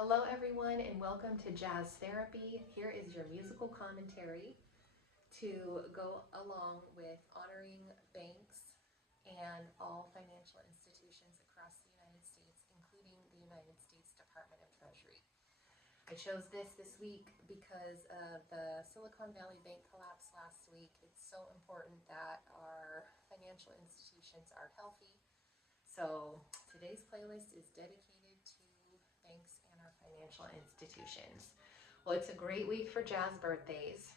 Hello, everyone, and welcome to Jazz Therapy. Here is your musical commentary to go along with honoring banks and all financial institutions across the United States, including the United States Department of Treasury. I chose this week because of the Silicon Valley Bank collapse last week. It's so important that our financial institutions are healthy. So today's playlist is dedicated to banks and our financial institutions. Well, it's a great week for jazz birthdays.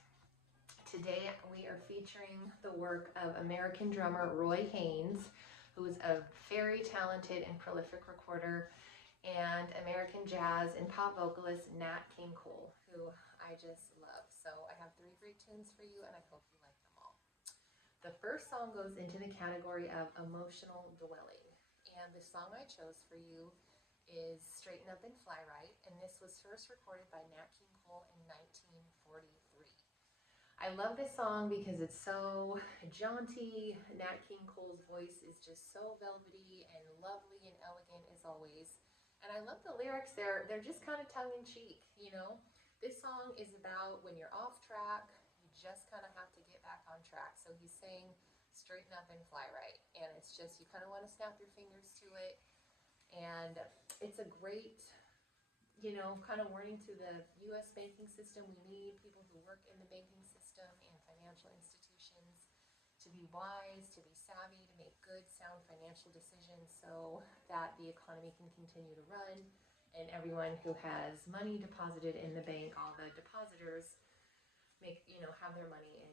Today we are featuring the work of American drummer Roy Haynes, who is a very talented and prolific recorder, and American jazz and pop vocalist Nat King Cole, who I just love. So I have three great tunes for you, and I hope you like them all. The first song goes into the category of emotional dwelling, and the song I chose for you is Straighten Up and Fly Right, and this was first recorded by Nat King Cole in 1943. I love this song because it's so jaunty. Nat King Cole's voice is just so velvety and lovely and elegant as always. And I love the lyrics. They're just kind of tongue-in-cheek, you know? This song is about when you're off track, you just kind of have to get back on track. So he's saying straighten up and fly right. And it's just, you kind of want to snap your fingers to it. And it's a great, kind of warning to the U.S. banking system. We need people who work in the banking system and financial institutions to be wise, to be savvy, to make good, sound financial decisions so that the economy can continue to run and everyone who has money deposited in the bank, all the depositors, have their money in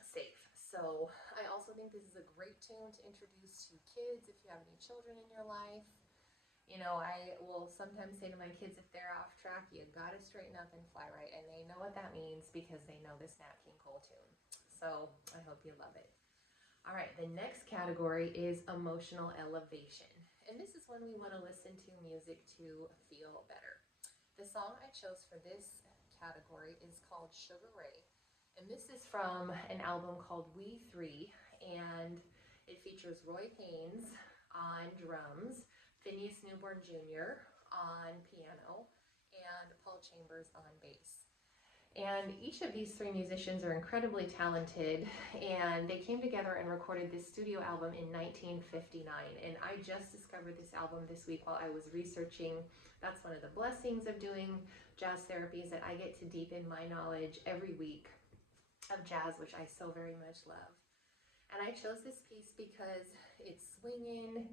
safe. So I also think this is a great tune to introduce to kids if you have any children in your life. I will sometimes say to my kids, if they're off track, you gotta straighten up and fly right. And they know what that means because they know this Nat King Cole tune. So I hope you love it. All right, the next category is emotional elevation. And this is when we want to listen to music to feel better. The song I chose for this category is called Sugar Ray. And this is from an album called We Three, and it features Roy Haynes on drums, Phineas Newborn Jr. on piano, and Paul Chambers on bass. And each of these three musicians are incredibly talented, and they came together and recorded this studio album in 1959. And I just discovered this album this week while I was researching. That's one of the blessings of doing jazz therapy, is that I get to deepen my knowledge every week of jazz, which I so very much love. And I chose this piece because it's swinging.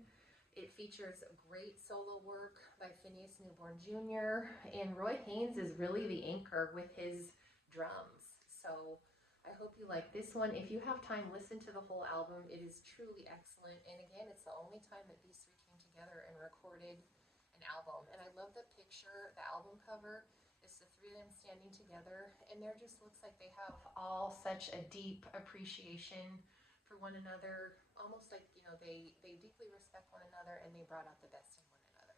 It features great solo work by Phineas Newborn Jr. And Roy Haynes is really the anchor with his drums. So I hope you like this one. If you have time, listen to the whole album. It is truly excellent. And again, it's the only time that these three came together and recorded an album. And I love the picture, the album cover. It's the three of them standing together. And there just looks like they have all such a deep appreciation for one another, almost like, they deeply respect one another and they brought out the best in one another.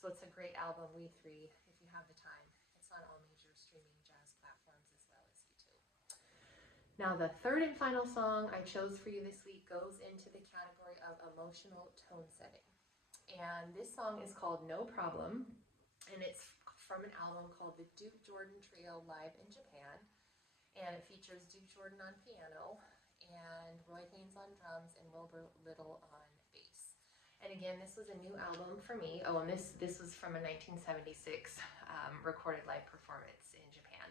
So it's a great album, We Three, if you have the time. It's on all major streaming jazz platforms as well as YouTube. Now the third and final song I chose for you this week goes into the category of emotional tone setting. And this song is called No Problem, and it's from an album called the Duke Jordan Trio Live in Japan. And it features Duke Jordan on piano, and Roy Haynes on drums, and Wilbur Little on bass. And again, this was a new album for me. Oh, and this was from a 1976 recorded live performance in Japan.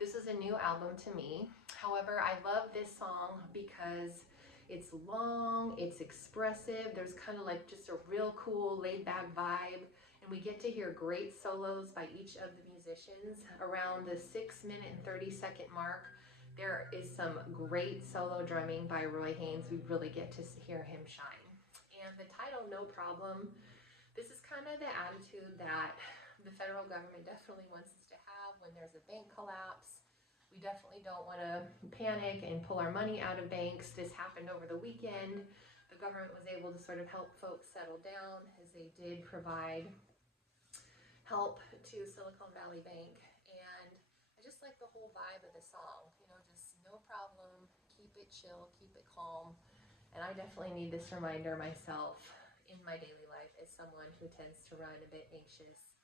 This is a new album to me. However, I love this song because it's long, it's expressive, there's kind of like just a real cool laid-back vibe, and we get to hear great solos by each of the musicians. Around the 6-minute and 30-second mark, there is some great solo drumming by Roy Haynes. We really get to hear him shine. And the title, No Problem, this is kind of the attitude that the federal government definitely wants us to have when there's a bank collapse. We definitely don't want to panic and pull our money out of banks. This happened over the weekend. The government was able to sort of help folks settle down, as they did provide help to Silicon Valley Bank. And I just like the whole vibe of the song, just no problem, keep it chill, keep it calm. And I definitely need this reminder myself in my daily life as someone who tends to run a bit anxious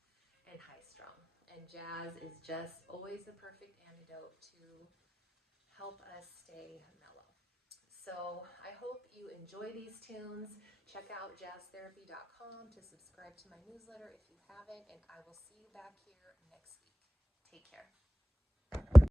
and high strung. And jazz is just always the perfect antidote to help us stay mellow. So I hope you enjoy these tunes. Check out jazztherapy.com to subscribe to my newsletter if you haven't, and I will see you back here next week. Take care.